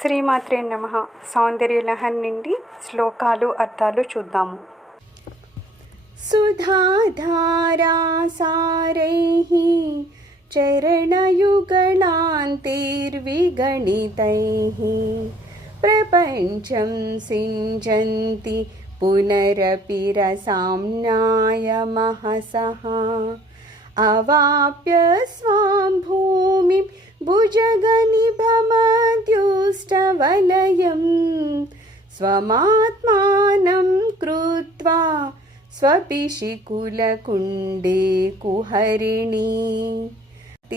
శ్రీమాత్రే నమః. సౌందర్యలహరి నుండి శ్లోకాలు అర్థాలు చూద్దాము. సుధాధారాసారైః చరణయుగళాంతైర్విగణితైః ప్రపంచం సించంతి పునరపి రసామ్నాయ మహసః అవాప్య స్వాం భూమిం భుజగనిభమద్యుష్టవలయం స్వమాత్మానం కృత్వా స్వపిశికులకుండే కుహరిణి.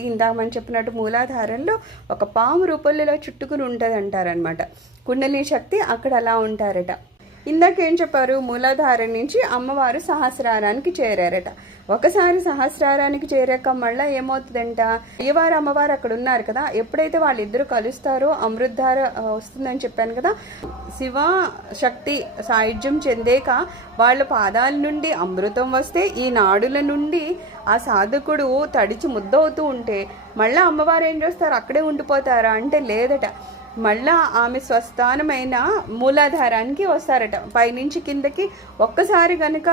ఇందామని చెప్పినట్టు మూలాధారంలో ఒక పాము రూపంలో ఇలా చుట్టుకుని ఉంటుంది అంటారనమాట. కుండలిని శక్తి అక్కడ అలా ఉంటారట. ఇందాకేం చెప్పారు, మూలాధారం నుంచి అమ్మవారు సహస్రారానికి చేరారట. ఒకసారి సహస్రారానికి చేరాక మళ్ళీ ఏమవుతుందంట, అయ్యవారు అమ్మవారు అక్కడ ఉన్నారు కదా, ఎప్పుడైతే వాళ్ళిద్దరూ కలుస్తారో అమృతధార వస్తుందని చెప్పాను కదా. శివ శక్తి సాయుధ్యం చెందేక వాళ్ళ పాదాల నుండి అమృతం వస్తే ఈ నాడుల నుండి ఆ సాధకుడు తడిచి ముద్దవుతూ ఉంటే మళ్ళీ అమ్మవారు ఏం చేస్తారు, అక్కడే ఉండిపోతారా అంటే లేదట. మళ్ళా ఆమె స్వస్థానమైన మూలాధారానికి వస్తారట. పైనుంచి కిందకి ఒక్కసారి కనుక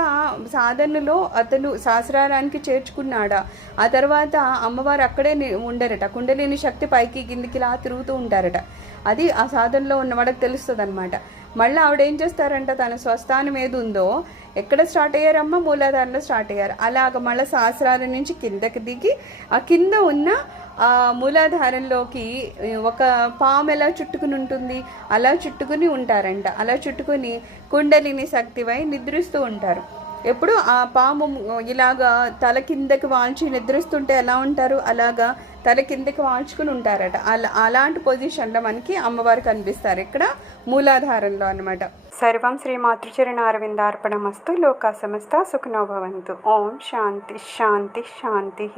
సాధనలో అతను సహస్రారానికి చేర్చుకున్నాడా, ఆ తర్వాత అమ్మవారు అక్కడే ఉండరట. కుండలిని శక్తి పైకి కిందికి ఇలా తిరుగుతూ ఉంటారట. అది ఆ సాధనలో ఉన్నవాడికి తెలుస్తుంది అనమాట. మళ్ళీ ఆవిడ ఏం చేస్తారంట, తన స్వస్థానం ఏది ఉందో ఎక్కడ స్టార్ట్ అయ్యారమ్మ, మూలాధారంలో స్టార్ట్ అయ్యారు. అలాగ మళ్ళీ సహస్రారం నుంచి కిందకి దిగి ఆ కింద ఉన్న ఆ మూలాధారంలోకి ఒక పాము ఎలా చుట్టుకుని ఉంటుంది అలా చుట్టుకుని ఉంటారంట. అలా చుట్టుకుని కుండలిని శక్తివై నిద్రిస్తూ ఉంటారు. ఎప్పుడు ఆ పాము ఇలాగా తల కిందకి వాల్చి నిద్రిస్తుంటే ఎలా ఉంటారు, అలాగా తల కిందకి వాల్చుకుని ఉంటారట. అలాంటి పొజిషన్లో మనకి అమ్మవారు కనిపిస్తారు ఇక్కడ మూలాధారంలో అనమాట. సర్వం శ్రీ మాతృచరణారవిందార్పణమస్తు. లోకా సమస్త సుఖినో భవంతు. ఓం శాంతి శాంతి శాంతి.